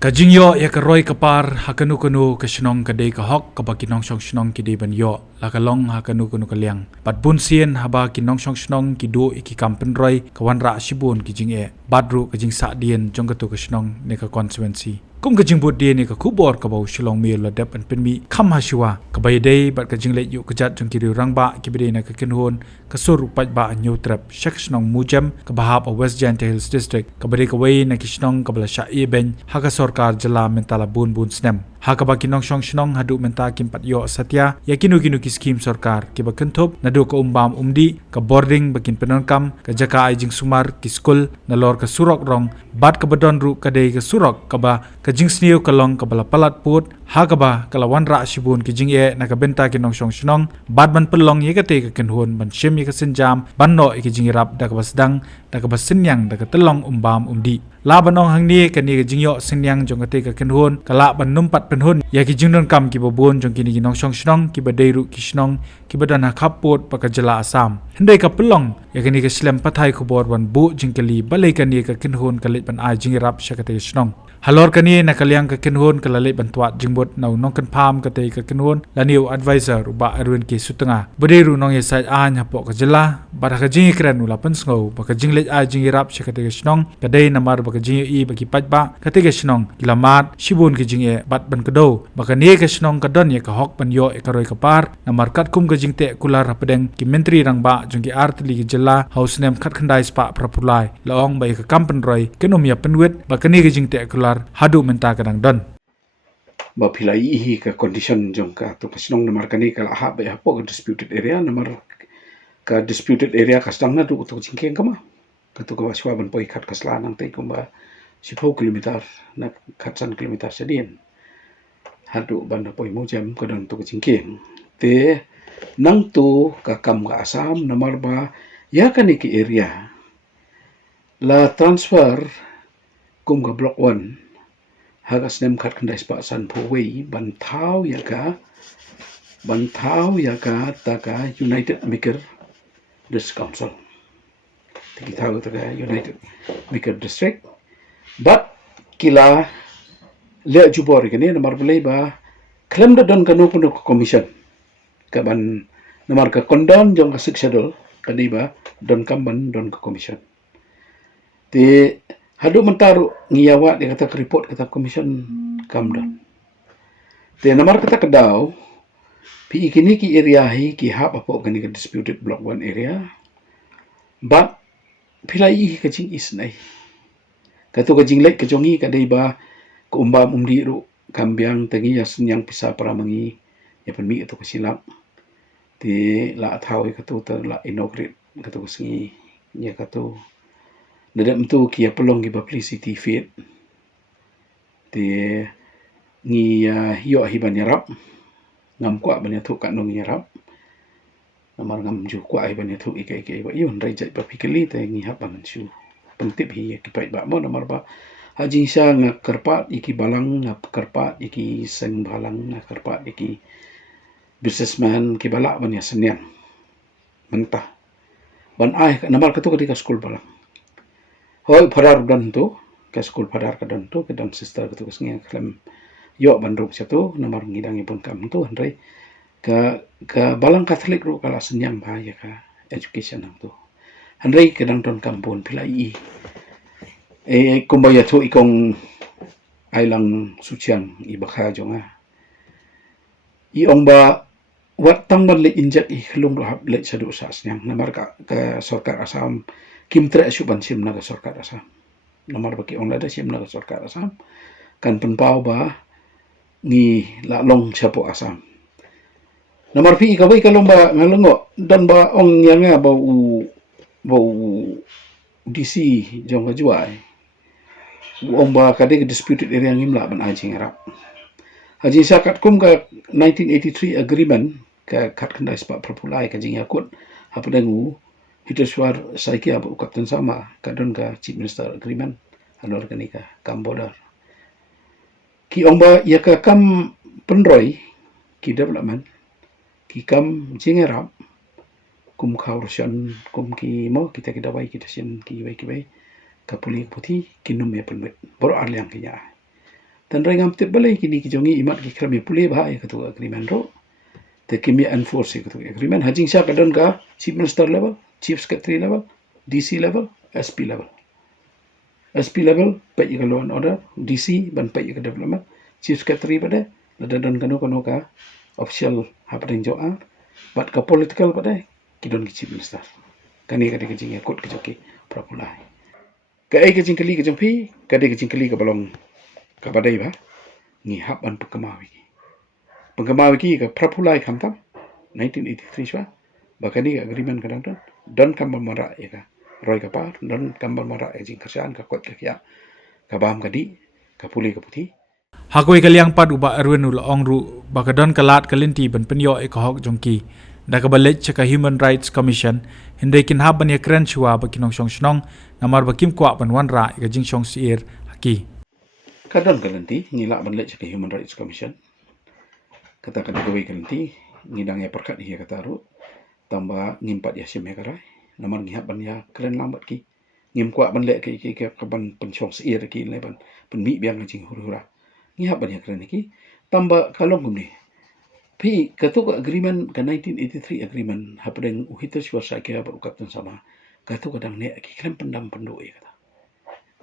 Kajingyo ya karoi kapar hakanu-kanu kasinong kadai kahok kabakinong song sinong kidai banyo lakalong hakanu-kanu kaliang. Bat sien haba kinong song sinong kido iki kampen roi kawan ra sibun kijing badru kajing sa dien jong katu kasinong neka konsuensi. Kum kajing bud dia ni ka kubor ka bau shilong mi la dep an penmi kham hasiwa ka bai dei bat kajing le yu kajat jong kiri rangba kibide na ka kinhon ka sur upat ba new trap shakhnong mujam ka bahap of West Giant Hills district ka bade ka wei na kishnong ka bala sha ben ha ka sarkar jala mentala bun snem ha ka ba kinong shong shnong hadu menta kim pat yo satya yakinu ki skim sarkar ki ba kentop na do ka umbam umdi ka boarding bakin penonkam ka jaka ai jing sumar ki school na lor ka surok rong bat ka badon ru ka dei ka surok ka ba kajing sniu kalong kabala palat put hagaba kalawan ra sibun kijing na kabenta kinong song shnong bad ban pelong ye kate ka kenhon ban shem ye ka sinjam ban no kijing rap da ka basdang da ka basinyang da ka telong umbam umdi la banong hangni kani kijing yo sinyang jong kate ka kenhon kala ban numpat penhon ya kijing don kam ki bobon jong kini kinong song shnong ki badairu kishnong ki badan ha khapot pakajala asam hendai ka pelong ya kani ka slem pathai khobor ban bu jingkali balai kani ka kenhon kalit ban ai jing rap shakate shnong halor kani na kaliang ka kinhon kalale bantuat jingbot nau nong kan pham ka te ka kinhon laniu advisor ba arwin ki sutanga buderu nong ye sai an hapo ka jela bara ka jingi kran ula pan sngo ba ka jingle a jingi rap she ka te snong ka dei namar ba ka jingi i ba ki patba ka te snong kilamat shibun ki jingi bat ban ka do ba ka ne ka snong ka don ye ka hok ban yo e ka roi ka par namar kat kum ka jingte kular hapedeng ki menteri rang ba jong ki artli ki jela house nem khat khandai spa prapulai laong ba ka kampen roi kenom ya penwet ba ka ne ka jingte kular hadu menta kadang don ba pilai ihi ka condition jong ka to kasinong namar kani kala ha ba hapo ka disputed area namar ka disputed area ka stang na tu to jingkeng kama ka to ka waswa ban poi khat kasla nang tai kumba 10 kilometer na khatsan kilometer sedien hadu ban poi mujam ka don to jingkeng te nang tu ka kam ka asam namar ba ya kani ki area la transfer kum ka block 1 hagas nem khat khandai spa san phowei bantau ya ka United Maker District Council tiki thau ta ka United Maker District but kila le jubor kene namar belai ba klem da don kanu kuno commission ka ban namar ka kondon jong ka schedule kani ba don kamban don ka commission te hadu mentaru ngiyawa dia kata report kata commission kamdan te namar kata kedau pi kini ki area hi ki hap apo kani ka disputed block 1 area but pilai ka jing isnai katu ka jing lek ka jongi ka dei ba ko umbam umdi ru kambyang tangi yasun yang pisa para mangi ya penmi itu ka silap te la thau katu ta la inaugurate katu ka singi ya katu nadam tu kia pelong ki publicity feed te ngi yo hi ban yarap ngam kwa ban yathu ka nong yarap namar ngam ju kwa hi ban yathu ikai ba yun rai jai ba pikeli te ngi hap ban su pentip hi ki pai ba mo namar ba hajing sha nga karpat iki balang nga karpat iki seng balang nga karpat iki businessman ki balak ban ya senyan mentah ban ai namar katu ka school balang hoi padar dan tu ke school padar ka dan tu ke dan sister ka tu ngi klem yo bandung satu nomor ngidangi pun kam tu handai ka balang Catholic ru kala senyam bahaya ka education nang tu handai ke dang don kampun pilai kumbaya tu ikong ailang suciang i bakha jonga i ong ba wat tang ban le injak i khlung ro hab le sadu sa senyang nomor ka sarkar Assam kimtre asu ban sim naga sarkar Assam nomor baki ong lada sim naga sarkar Assam kan penpau ba ni la long siapo Assam nomor pi ka bai kalong ba ngalengo dan ba ong yang bau DC jong ka juai ong ba ka de disputed area ngim la ban ajing arab haji sakat kum ka 1983 agreement ka khat khandai spa propulai ka jing yakut hapadangu Hiteswar saiki abu kapten sama kadon ka chief minister agreement anor kani ka kam border ki ongba ya ka kam penroi ki development ki kam jingerap kum khawrsan kum ki mo kita bai kita sin ki bai ka puli puti ki num ya penwet bor arliang ki ya Tan rai ngam tip balai kini ki jongi imat ki krami pulih bah ya ketua agreement ro. Te kimi enforce ketua agreement hajing sya kadon ka chief minister level, chief secretary level, DC level, SP level. SP level pa ka law and order, DC ban pa ka development, chief secretary pada dan kano ka official happening jo a, but ka political pada kidon ki chief minister. Kani ka jing kot ki joki prapulai. Ka ai ka jing kali ka jompi, ka de ka jing kali ka balong ka badai ba ni haban pekemawi. Pekemawi ki ka prapulai khamtam 1983 swa. Bakani agreement kadang don kam mara ya ka Roy kapar don kambar mara jing kerjaan ka kot ka kya ka bam kadi ka puli ka puti. Hakoi kaliang pad uba erwen ul ong ru bakadon kalat kalinti ban penyo hok jongki da kabalet chaka Human Rights Commission hindai kin haban ya kren chua bakinong shong shnong namar bakim kwa ban wan ra ka jing shong siir haki. Kadon kalanti ngila ban let chaka Human Rights Commission. Kata gawe kalanti ngidang ya perkat hiya kata ru tambah ngimpat ya sim ya karai. Namar ngihap ban ya keren lambat ki ngim kwa ban le ki ban penchong siir ki le ban penmi biang jing hura ngihap ban ya keren ki tambah kalong gumni pi katuk agreement ka 1983 agreement hapdeng uhita shwa sakya ba ukatan sama katuk kadang ne ki keren pendam pendo ya kata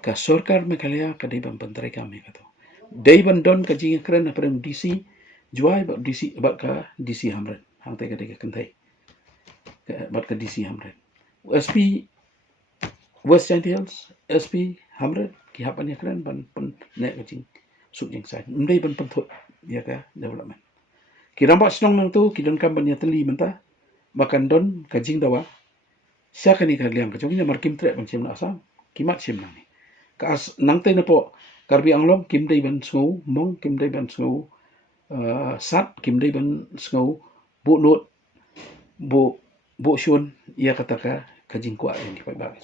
ka sarkar Meghalaya ka dei ban pantrai ka me kata dei ban don ka jing keren hapdeng DC juai ba DC ba ka DC hamran hang te ka dei ka kentai ba ka DC hamran SP West Giant Hills, SP Hamred, ki hapan ya keren ban pen nek kecing suk jing sai. Ndai ban pentot ya ka development. Ki rambat snong nang tu ki don kam ban ya teli menta makan don ka jing dawa. Sia ka ni ka liang ka jong ni mar kim tre ban sim na asam. Ki mat sim nang ni. Ka as nang te na po Karbi Anglong kim dei ban sngo mong kim dei ban sngo sat kim dei ban sngo bu not bu shun ya kata ka jing kwa yang ki pai ba ka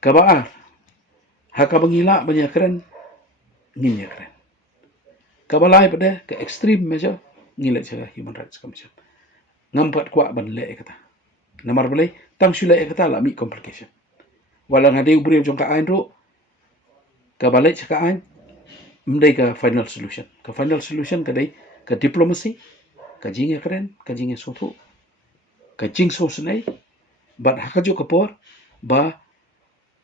Kabaa haka bangila banyak keren ngin ya keren. Kabalai pada ke extreme measure ngilai jaga Human Rights Commission. Ngampat kwa ban le kata. Namar balai tang sula kata la mi complication. Walang ada ubri jong ka ain ro kabalai ka ain mendai ka final solution. Ka final solution kadai ka diplomacy ka jing ya keren ka jing ya sotu ka jing so senai bat haka jo kapor ba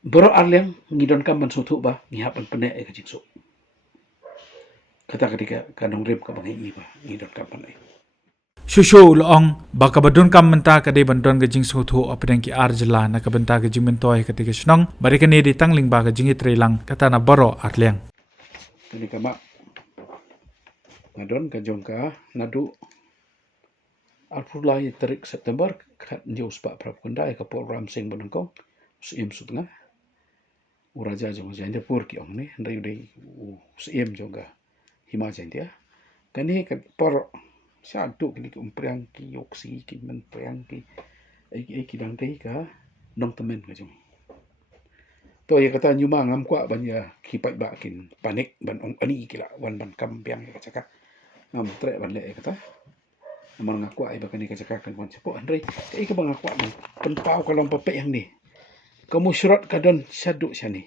Boro arliang ngidon kam ban sotu ba ngihapan pene e kajik so. Kata ketika kanong rib ka bangai iba ngidon kam pan ai. Shushu ulong baka badun kam menta ka dei bandon ka jing sotu apedeng ki arjela na ka benta ka jing mentoy ketika shnong bari ka ne di tangling ba ka jing itrelang kata na baro arliang. Ketika mak ngadon ka jongka nadu Alpulai tarik September kat news pak prapkundai ka program sing benengkong sim sutengah uraja jong jande pur ki ong ni ndai dei sim jonga hima jande kani ka por sa tu ki umpriang ki yoksi ki men priang ki ai ki dang dei ka nong temen ka jong to ya kata nyuma ngam kwa ban ya ki pai ba kin panik ban ong ani ki la wan ban kam piang ka caka ngam tre ban le kata amang ngakwa ai ba kani ka caka kan wan sepo andrei kai ka bang ngakwa ban penpau kalong pape yang ni kamu surat kadon syadu syani.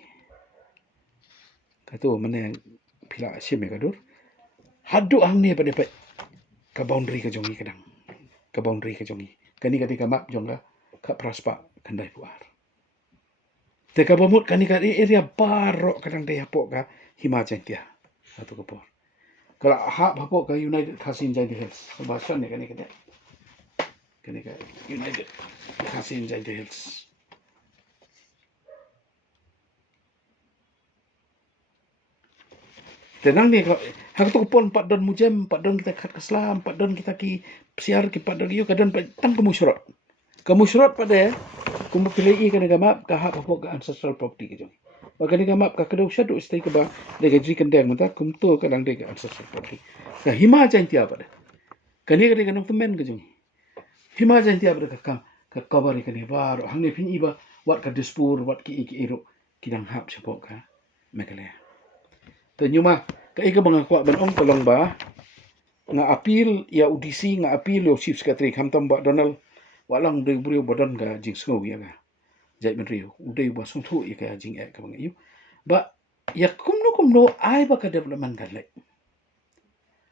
Katu mana pila sim kadur. Hadu ang ni pada ka boundary ka jongi kadang. Ka boundary ka jongi. Kani ketika map jongga ka praspa kandai puar. Te ka bomut kani ka area barok kadang daya pok ka Himajen dia. Satu kapor. Kalau hak bapok ka United Kasin Jainti Hills. Bahasan ni kani ka United Kasin Jainti Hills. Tenang ni hak tu pun 4 don mujem 4 don kita kat keslam 4 don kita ki siar ki 4 don yo kadon tang kemusyarat pada kumu pilih kan map ka hak pokok ancestral property ke jong bagani ka map ka kedo syadu stay ke ba de gaji kendang mata kum tu kadang de ancestral property ka hima jan tia pada kani ka nong temen ke jong hima jan tia pada ka cover ka ni bar hang ni pin iba wat ka dispur wat ki ero kidang hap sepok ka Meghalaya Tenyuma ka ika mga kwa banong tolong ba nga appeal ya UDC nga appeal yo chief secretary kamtam ba Donald walang de brio bodon ga jing sngo ya ga jai men rio udai ba sung thu ya ka jing ka bang yu ba ya kumno kumno ai ba ka development kan le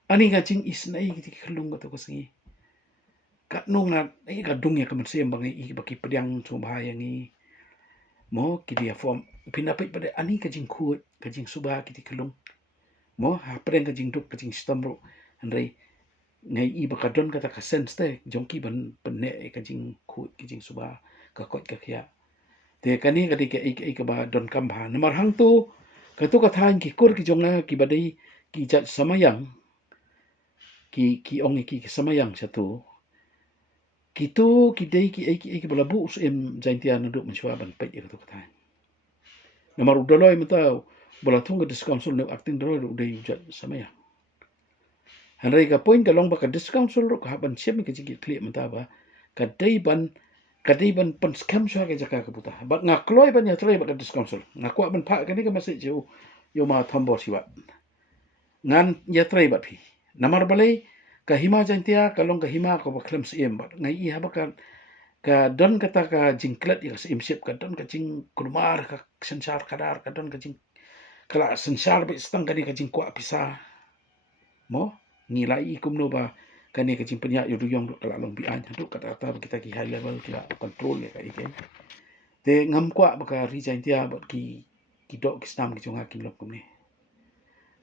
ani ka jing isnai ki khlung ka to ko singi ka nung na ai ka dung ya ka man sem bangai I ba ki pediang chu ba yang I mo ki dia form pinapai pada ani ka jing khu ka jing suba ki khlung mo ha preng ka jing duk ka jing stam ro andai ngai I ba ka don ka ta ka sense te jong ki ban ne ka jing khu ki jing suba ka kot ka khia te kani ka di ka ba don kam ba namar hang tu ka thain ki kur ki jonga ki badai ki jat samayang ki ong ki samayang satu kitu ki dei ki balabu em jaintia na du menchua ban pai ka tu ka thain namar udaloi mata bola thung ka discouncil ne acting doi ru dei jat samayang hanrai ka point ka long ba ka discouncil ru ka ban chem ka jigi clear mata ba ka dei ban pan scam sha ka jaka ka puta ba nga kloi ban ya trai ba ka discouncil nga kwa ban pha ka ni ka masih jeu yo ma thambo siwa ngan ya trai ba phi namar balai ka hima jantia ka long ka hima ko ba klem sim ba ngai I ha ba ka don kata ka jingklet ya sim sip ka don ka jing kulmar ka sensar kadar ka don ka jing kala sensar be stang ka ni ka jing kwa pisa mo nilai I kumno ba kani ka jing penya yu yong kala long bi an tu kata ta kita ki high level kita control ya ka ike te ngam kwa ba ka ri jantia ba ki dok ki stam ki jonga ki lok kumni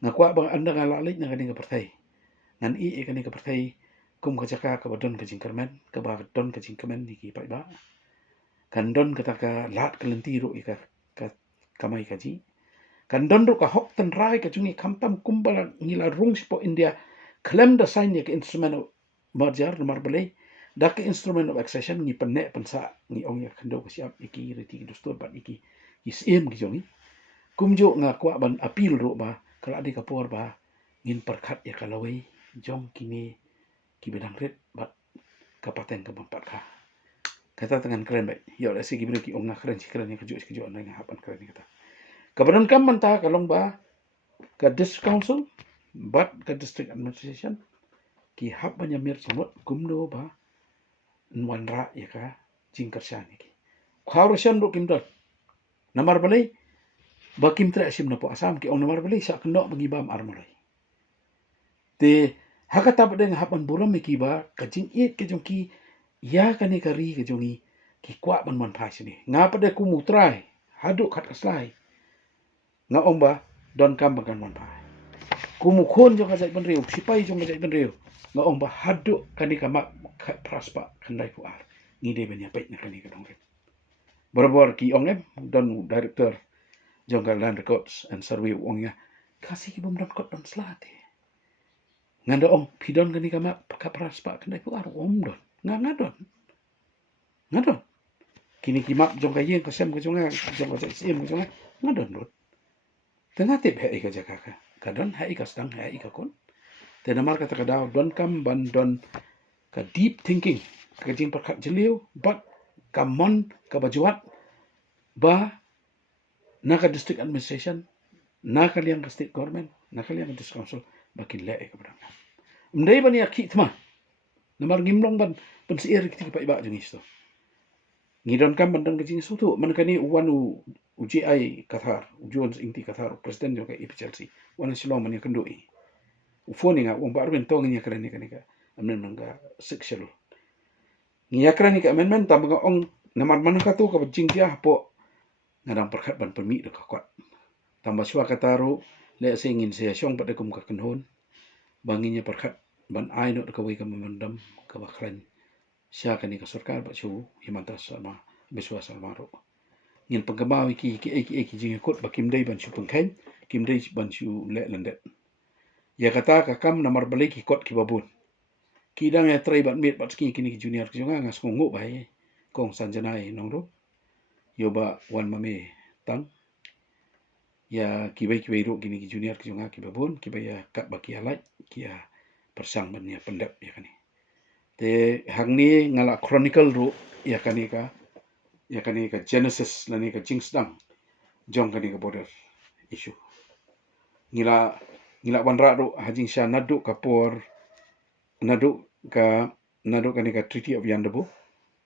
ngakwa ba anda ngala lik na ka ni ka pertai ngan I ka ni ka pertai kum ka jaka ka badon ka jingkermen ka ba don ka jingkermen ni ki pai ba kan don ka ta ka lat ka lenti ru ka kamai ka ji kan don ru ka hok tan rai ka jungi kamtam kumbala ngila rung sipo India klem da sign ya ka instrument of merger nomor balai da ka instrument of accession ni penne pensa ni ong ya khando ka siap iki reti ki dustur bat iki isem ki jongi kumjo ngakwa ban appeal ru ba kala di kapor ba ngin perkhat ya kalawai jong kini ki bedang ret bat kapaten ka bampat ka kata tangan keren baik yo la sigi ki ong na keren ni kejo na hapan keren ni kata kabadan kam manta kalong ba ka district council bat ka district administration ki hab banya mir semut kumdo ba nwanra ya ka jingkershan ki khawrashan ro kimdol namar balai bakim tra sim na po asam ki ong namar balai sa kno bangibam armalai te hakata badeng hapan buram ki ba ka jing it ke jong ki ya kani kari ke jongi ki kwa ban man phai sini nga pada ku mutrai hadu khat kaslai nga ong ba don kam bagan man phai ku mu khon jong ka jai ban riu sipai jong ka jai ban riu nga ong ba hadu kani kama praspa khandai fu ar ni de ben ya pai na kani ka dong bor ki ong don director jong ka land records and survey ong ya kasi ki bum don kot don slate nganda ong pidon kani kama ka praspa khandai fu ar don ngadon kini kimak jong kaya ka sem ka jonga jong ka sem ka jonga ngadon rot tengah tip hai ka jaka ka kadon hai ka stang hai ka kon te namar kata ka daw don kam ban don ka deep thinking ka jing perkat jeliu but ka mon ka bajuat ba na ka district administration na ka liang ka state government na ka liang ka district council bakin le ka badang mdai ban ya ki thma namar ngimlong ban siir ki pa iba jeng isto ngidon kam bandang ke jing sutu man kani wanu UGI Qatar ujuan inti Qatar presiden juga IPCLC wana silong man yakan doi ufoni nga wong baru bentong nya kran ni ka amnen nga sexual nya kran ni ka amendment tam nga ong namar man ka tu ka jing dia po ngadang perkhat ban permi de ka kwat tambah swa kataru le singin se syong pada kum ka kenhon banginya perkhat ban ai no ka wei ka memandam ka baklan siya kani ka sarkar ba chu himanta sama biswa salmaro ngin pagkamaw ki jing kot ba kim dai ban chu pangkhain kim dai ban chu le landet ya kata ka kam namar balai ki kot ki babun ki dang ya trai ban met bat ki kini ki junior ki jonga ngas ngongo bai kong sanjanai nongro yo ba wan mame tang ya ki bai ro kini ki junior ki jonga ki babun ki bai ya kat ba ki alai ki ya persang ban ya pendap ya kani te hang ni ngala chronicle ru ya kani ka genesis lani ka jingsdang jong kani ka border issue ngila wanra ru hajing sha nadu kapor nadu kani ka treaty of yandabu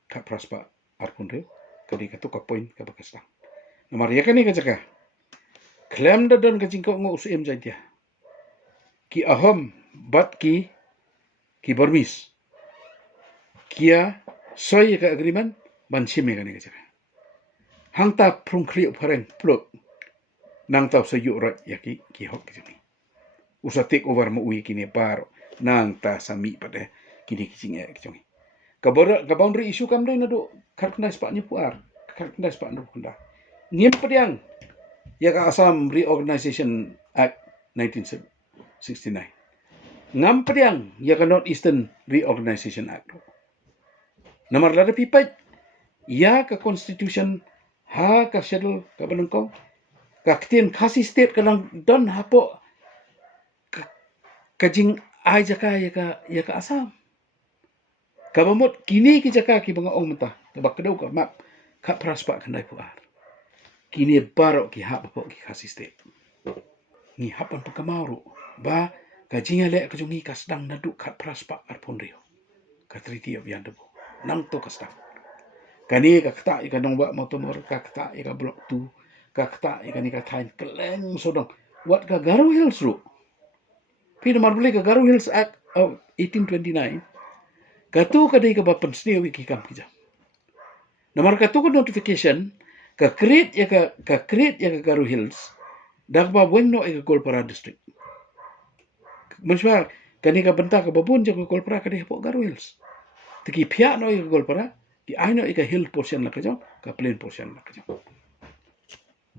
ka praspa arpunre kani ka tu ka point ka bakastang namar ya kani ka jaka Klaim da don ka jingko ngo usim jai dia. Ki ahom bat ki Burmese. Kia soy ka agreement ban chime ka ni ka jaka. Hang ta prung kri pareng plot nang tau sa yu rat ya ki hok ki jani. Usa take over mo ui kini paro nang ta sami pada kini kicing ya ki jongi. Ka boundary issue kam dai na do khat kna spa ni puar khat kna spa no kunda. Ngiem pediang ya ka Assam Reorganization Act 1969. Ngam pediang ya ka North Eastern Reorganization Act. Namar lada pipai ya ka constitution ha ka schedule ka banangkong ka ktien khasi state ka lang don hapo kajing ai jaka ya ka Assam. Kabamot kini ki jaka ki banga ong mata tabak kedau ka map ka praspa kanai puar. Kini baro ki hap po ki khasi state. Ni hapan pakamaro ba kajinga le kajungi ka sedang nadu ka praspa arpon rio. Ka treaty of Yandabo. Nang to ka sedang. Kani ka kata ika nong ba motomor ka kata ika block 2 ka kata ika ni ka tain keleng sodong wat ka Garo Hills ro. Pina marbuli ka Garo Hills Act of 1829 katu kadai ka bapan snew wiki kam kija. Namar katu ka notification ka create ya ka Garo Hills dak ba weng no ika Golpara district. Maksudnya kani ka benta ka babun ja ka Golpara kadai po Garo Hills. Tiki pihak no ika Golpara di aino ika hill portion la kajong ka plain portion la kajong.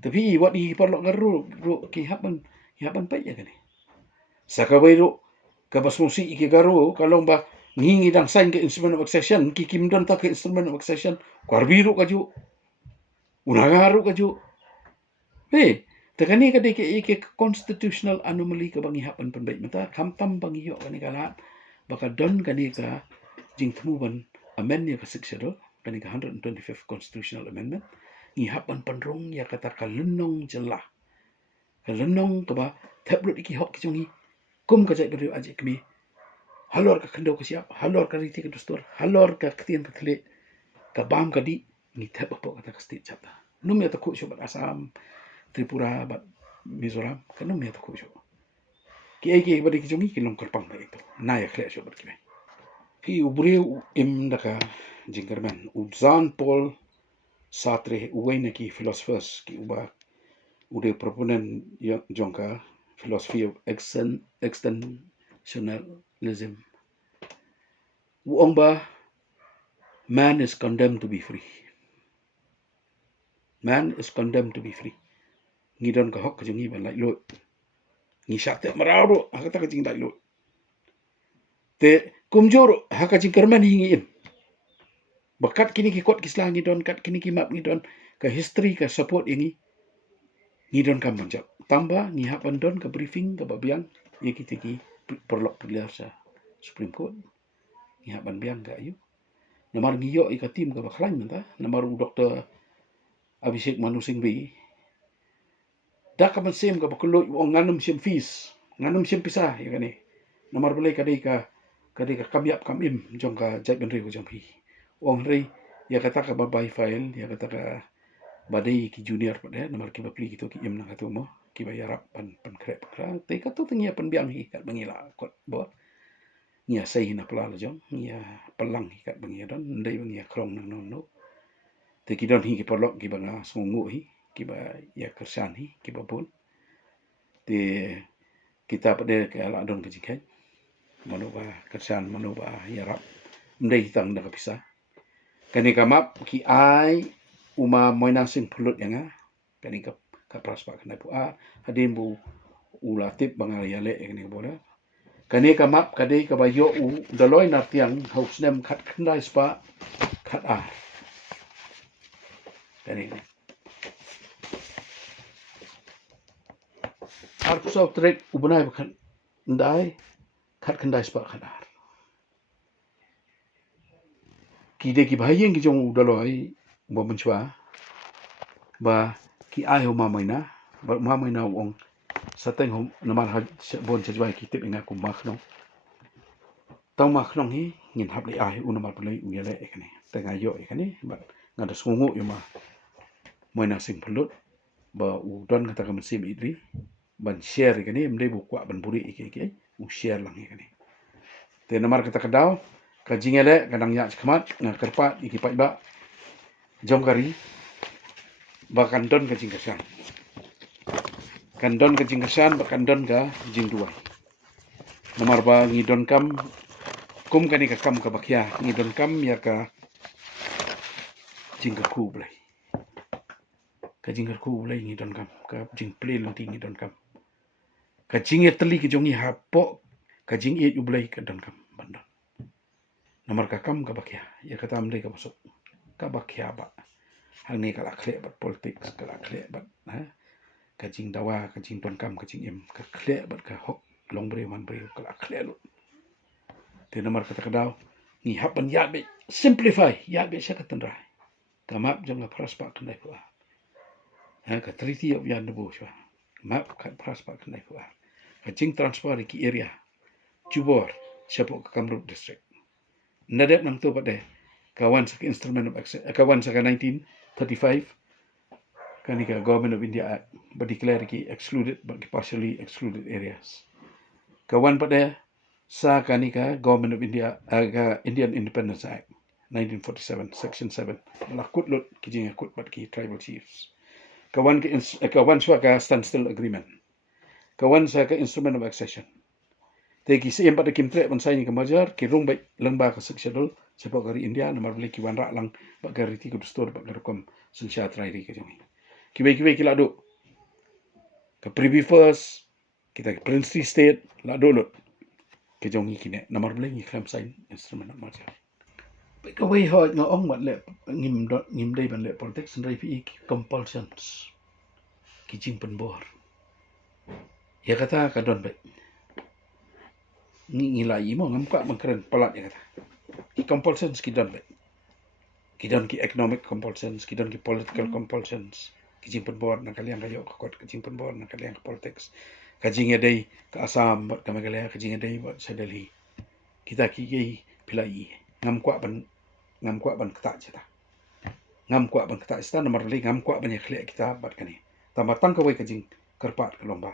Tapi wat di parlo garu ki hapan pa ya kani. Sakawai ro ka basmusi iki garu kalong ba ngingi dang sign ke instrument of accession ki kimdon ta ke instrument of accession kwarbiru kaju unagaru kaju tekani kadi ke constitutional anomaly ka bangi hapan panbai mata kamtam bangi yo kani kalat baka don kani ka jing tumuban amend ya ka siksero kani ka 125th constitutional amendment ngi hapan pandrong ya kata kalunong jelah kalunong ka ba tablet iki hok kijungi kum ka jai beriu aji kami halor ka kendo ka siap halor ka riti ka dustur halor ka ketien ka tele ka bam ka di ni tap po kata ka state chapter num ya ta ku bat Assam Tripura bat Mizoram ka num ya ta ku ki ai ki bari ki jungi ki long kerpang ba itu na ya khle syo bat ki ki ubriu im daka jingkerman Uzan Paul Sartre uwena ki philosophers ki uba ude proponent jongka philosophy of extensionalism. Uong ba, man is condemned to be free. Man is condemned to be free. Ngidon ka hok kajungi ban lai lot. Ngi syakte mararo hakata kajing lai lot. Te kumjur hakajing kerman hingi im. Bakat kini ki kot kislah ngidon kat kini ki map ngidon ka history ka support ini ngidon kam banjak. Tambah ni hapan don ka briefing ka babiang ye kita ki perlok pilar sa Supreme Court. Ni hapan biang ka ayu. Namar ngiyo ika tim ka baklan menta namar Dr. Abhishek Manu Singhvi. Dak ka sem ka bakulo nganum sim fees, nganum sim pisah ya kani. Namar boleh kadai ka kamyap kamim jong ka jai benri ko jong hi. Wong rei ya kata ka babai file ya kata ka badai ki junior pada namar ki bapli gitu ki im na katu mo ki bayarap pan krep kra te katu tengia pan biang hi kat bangila kot bo nia sai na pala jong nia pelang hi kat bangia don ndai bangia krong nang no te ki don hi ki polok ki banga sungu hi ki ba ya kersan hi ki babun te kita pada ke ala don ke jikai manoba kersan manoba yarap ndai tang da kapisa kani kamap ki ai uma moina sing pulut yang kani ka praspa kana pu hadin bu ulatip bangal yale kani bola kani ka map kadi ka bayo u daloi na tiang house nem khat khandai spa khat kani arkusau trek ubnai bakhan ndai khat khandai spa khat ki de ki bhayeng ki jong daloi bo menchwa ba ki ai ho mamaina ba mamaina ong sateng hom namar ha bon chajwai ki tip inga kum makhno taw makhno hi ngin hapli ai unamar plei ungele ekane tenga yo ekane ba ngada sungu yuma moina sing phulut ba udon kata ka mesim idri ban share ikani mde bu kwa ban buri iki u share lang ikani te namar kata kadau ka jingele kadang yak khmat na kerpat iki pat ba jong kari ba kandon ka jingkasan ba kandon ka jingduai namar ba ngidon kam kum kani ka kam ka bakya ngidon kam ya ka jingkaku blai ka jingkaku blai ngidon kam ka jing play lanti ngidon kam ka jinge teli ki jongi hapo ka jing ie ublai ka don kam bandon namar ka kam ka bakya ya kata amle ka masuk ka bakya ba hal ni kala khle bat politics kala khle bat ka jing dawa ka jing don kam ka jing em ka khle bat ka hok long bre man bre kala khle lu te namar kata kadau ni hapan ya be simplify ya be sa katandra ka map jong ka prospa kanai pu ka treaty of yan bu shwa map ka prospa kanai pu ka jing transfer ki area Jubor siapa ke Kamrup district nadep nang tu pade kawan sak instrument of access kawan sak 1935 kani ka government of India act but declare ki excluded but partially excluded areas kawan pade sa kani ka government of India ka Indian Independence Act 1947 section 7 lakut lut ki jing akut bat ki tribal chiefs kawan swa ka standstill agreement kawan sa ka instrument of accession Tegi si empat kim tre ban sai ke majar ki rung bai lengba ka schedule sepak dari India nomor beli ki wan ra lang bak gari ti ku store bak rekom sunsia trai ri ke jongi ki bai ki ladu ka privy first kita ke princely state ladu lut ke jongi kine nomor beli ni klam sai instrument majar bai ka wei ho nga ong mat le ngim dai ban le protection rai pi compulsions ki jing pen bor ya kata ka don bai ni lai mo ngam kwa mangkren palat ya kata ki compulsions ki don ki economic compulsions ki don ki political compulsions ki jing penbor na kaliang kayo kot ki jing penbor na kaliang politics ka jing edai ka Assam bot ka Meghalaya ka jing edai bot sa Delhi kita ki pilai ngam kwa ban kata cita ngam kwa ban kata sta nomor li ngam kwa ban khle kita bat kani tamatang ka wei ka jing kerpat ka lomba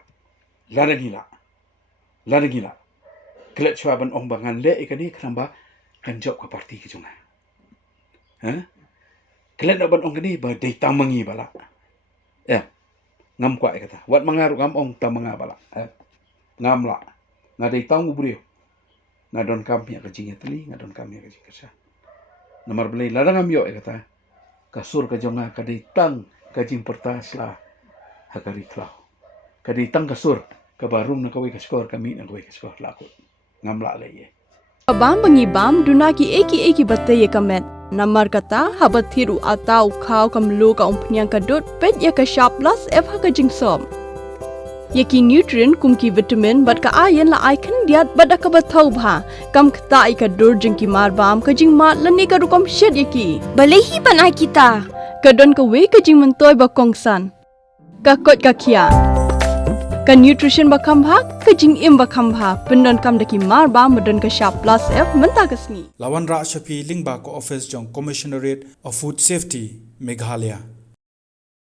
ladang gila Kelet cua ban ong bangan le ikani kenamba kan job ka parti ke junga. Kelet ban ong kani ba dei tamangi bala. Ngam kwa kata. Wat mangaru ngam ong tamanga bala. Ngam la. Nga dei tang ubrio. Nga don kam ya ka jinga teli, nga don kam ya ka jinga sa. Namar belai ladang am yo kata. Kasur ka junga ka dei tang ka jing pertas la hakari klau. Ka dei tang kasur ka barum na kawai ka skor kami na kawai ka skor lakut. Ngamla lagi. Bam bam duna ki eki batte ye kamet namar kata habat thiru atau khau kamlu ka umpnyang ka dot pet ya ka sharp plus f ha ka jingsom ye ki nutrient kum ki vitamin bat ka iron la icon diat bada ka bathau bha kam khta I ka dur jing ki mar bam ka jing mat lani ka rukom shed ye ki balehi panai kita ka don ka we ka jing mentoy ba kongsan ka kot ka khia ka nutrition ba khambha ka jing im ba khambha pendon kam daki mar ba modon ka sharp plus f menta kasni Lawan Ra Shapi Lingba ko office jong Commissionerate of Food Safety Meghalaya